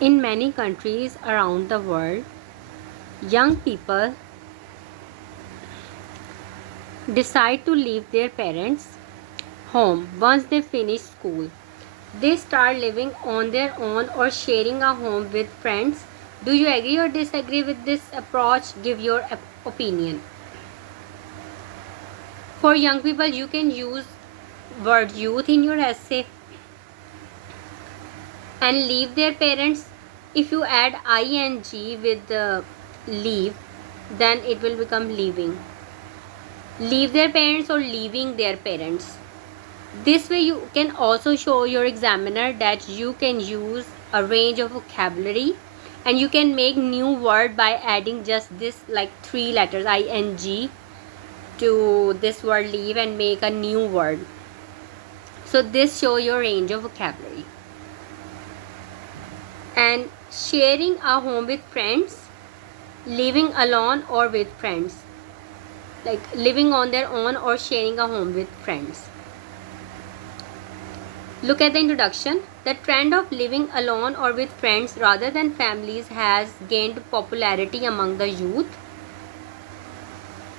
In many countries around the world, young people decide to leave their parents' home once they finish school. They start living on their own or sharing a home with friends. Do you agree or disagree with this approach? Give your opinion. For young people, you can use word youth in your essay and leave their parents. If you add ing with the leave, then it will become leaving. Leave their parents or leaving their parents. This way you can also show your examiner that you can use a range of vocabulary, and you can make new word by adding just this like 3 letters ing to this word leave and make a new word. So this show your range of vocabulary. And sharing a home with friends, living alone or with friends, like living on their own or sharing a home with friends. Look at the introduction. The trend of living alone or with friends rather than families has gained popularity among the youth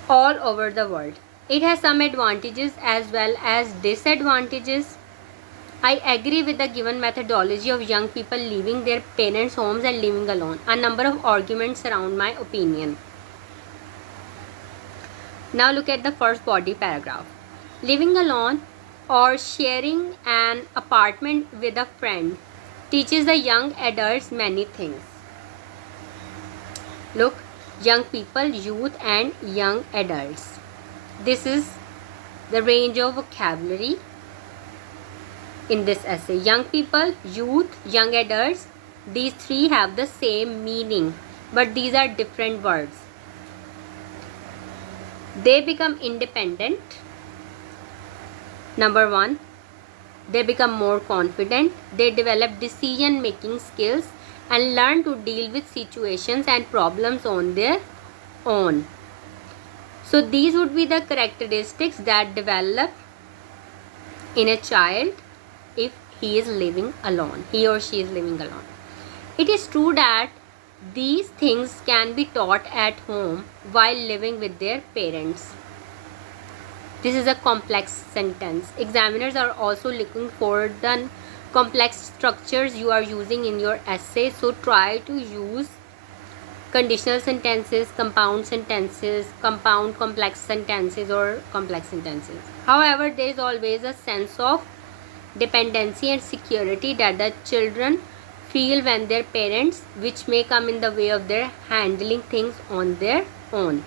all over the world. It has some advantages as well as disadvantages. I agree with the given methodology of young people leaving their parents' homes and living alone. A number of arguments surround my opinion. Now look at the first body paragraph. Living alone or sharing an apartment with a friend teaches the young adults many things. Look, young people, youth and young adults. This is the range of vocabulary in this essay. Young people, youth, young adults, these three have the same meaning, but these are different words. They become independent. Number 1, they become more confident. They develop decision-making skills and learn to deal with situations and problems on their own. So these would be the characteristics that develop in a child if he is living alone, he or she is living alone. It is true that these things can be taught at home while living with their parents. This is a complex sentence. Examiners are also looking for the complex structures you are using in your essay. So try to use conditional sentences, compound sentences, compound complex sentences or complex sentences. However, there is always a sense of dependency and security that the children feel when their parents, which may come in the way of their handling things on their own.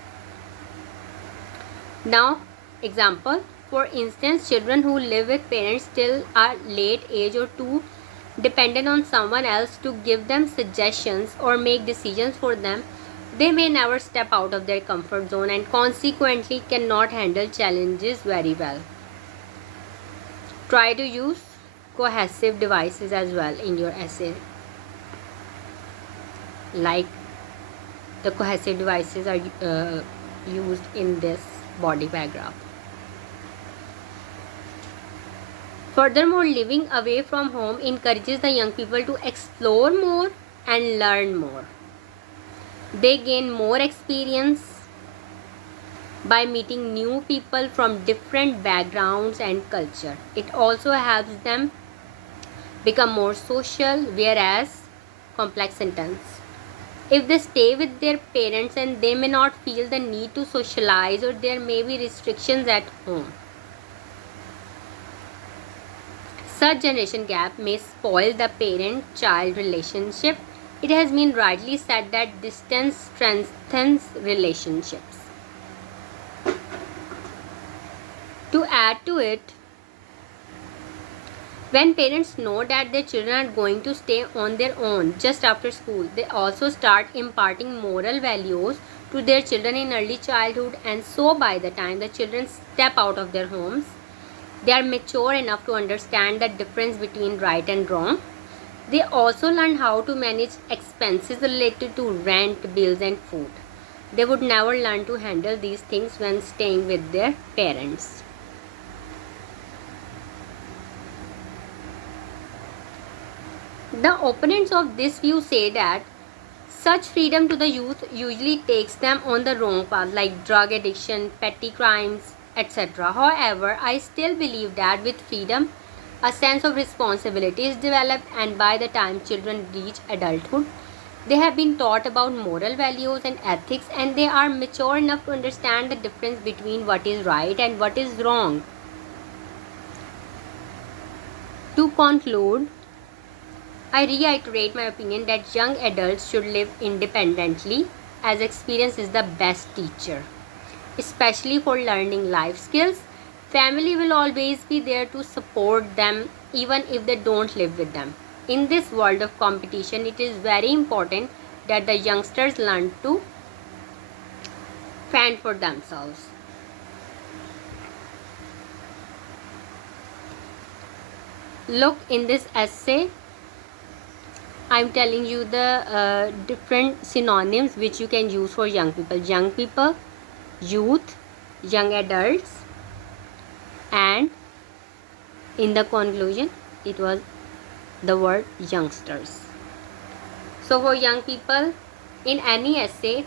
Now, example, for instance, children who live with parents till a late age or too dependent on someone else to give them suggestions or make decisions for them, they may never step out of their comfort zone and consequently cannot handle challenges very well. Try to use cohesive devices as well in your essay. Like the cohesive devices are used in this body paragraph. Furthermore, living away from home encourages the young people to explore more and learn more. They gain more experience by meeting new people from different backgrounds and culture. It also helps them become more social, whereas complex sentence. If they stay with their parents and they may not feel the need to socialize or there may be restrictions at home. Such generation gap may spoil the parent-child relationship. It has been rightly said that distance strengthens relationships. To add to it, when parents know that their children are going to stay on their own just after school, they also start imparting moral values to their children in early childhood, and so by the time the children step out of their homes, they are mature enough to understand the difference between right and wrong. They also learn how to manage expenses related to rent, bills and food. They would never learn to handle these things when staying with their parents. The opponents of this view say that such freedom to the youth usually takes them on the wrong path, like drug addiction, petty crimes, etc. However, I still believe that with freedom, a sense of responsibility is developed, and by the time children reach adulthood, they have been taught about moral values and ethics, and they are mature enough to understand the difference between what is right and what is wrong. To conclude, I reiterate my opinion that young adults should live independently, as experience is the best teacher, especially for learning life skills. Family will always be there to support them even if they don't live with them. In this world of competition, it is very important that the youngsters learn to fend for themselves. Look, in this essay, I'm telling you the different synonyms which you can use for young people, youth, young adults, and in the conclusion it was the word youngsters. So for young people, in any essay,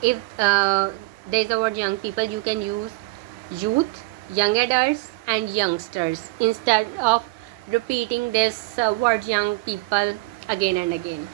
if there is a word young people, you can use youth, young adults, and youngsters instead of repeating this word young people again and again.